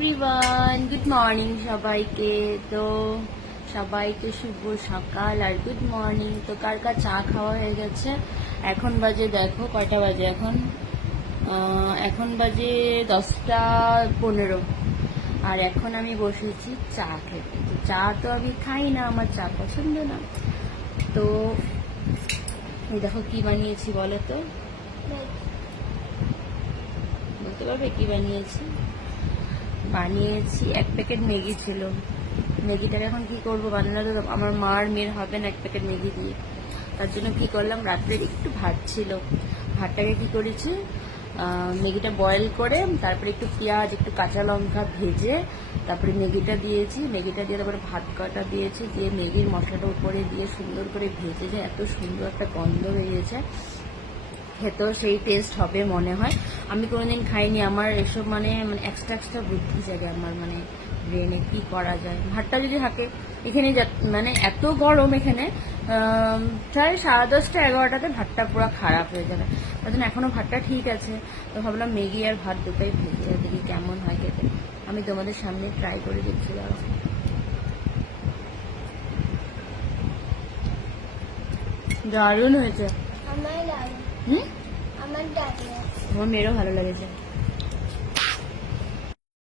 Everyone, good morning সবাইকে। তো সবাইকে শুভ সকাল আর গুড মর্নিং। তো কার কার চা খাওয়া হয়ে গেছে? এখন বাজে দেখো কয়টা বাজে, এখন বাজে 10টা 15। আর এখন আমি বসেছি চা খেতে। তো চা তো আমি খাই না, আমার চা পছন্দ না। তো এই দেখো কি বানিয়েছি বলো তো, বলতে পারবে কি বানিয়েছি? বানিয়েছি 1 প্যাকেট ম্যাগি ছিল। ম্যাগিটাকে এখন কি করবো, বানানো তো আমার মার মেয়ের হবে না 1 প্যাকেট ম্যাগি দিয়ে। তার জন্য কি করলাম, রাত্রে একটু ভাত ছিল, ভাতটাকে কি করেছি, ম্যাগিটা বয়েল করে তারপরে একটু পেঁয়াজ একটু কাঁচা লঙ্কা ভেজে তারপরে ম্যাগিটা দিয়েছি, ম্যাগিটা দিয়ে তারপরে ভাত কটা দিয়েছি, দিয়ে ম্যাগির মশলাটা উপরে দিয়ে সুন্দর করে ভেজে যায়, এত সুন্দর একটা গন্ধ বেরিয়েছে। খেতেও সেই টেস্ট হবে মনে হয়। আমি কোনোদিন খাইনি, আমার এসব মানে এক্সট্রা বুদ্ধি জাগে আমার ব্রেনে, কি করা যায়। ভাতটা যদি থাকে এখানে, মানে এত গরম এখানে, প্রায় 10:30-11টাতে ভাতটা পুরো খারাপ হয়ে যাবে। তার জন্য এখনো ভাতটা ঠিক আছে। তো ভাবলাম ম্যাগি আর ভাত দুটোই ভেজে দেখি কেমন হয় খেতে। আমি তোমাদের সামনে ট্রাই করে দেখছি, দাঁড়াও। দারুণ হয়েছে। আমার মেয়েরও ভালো লেগেছে।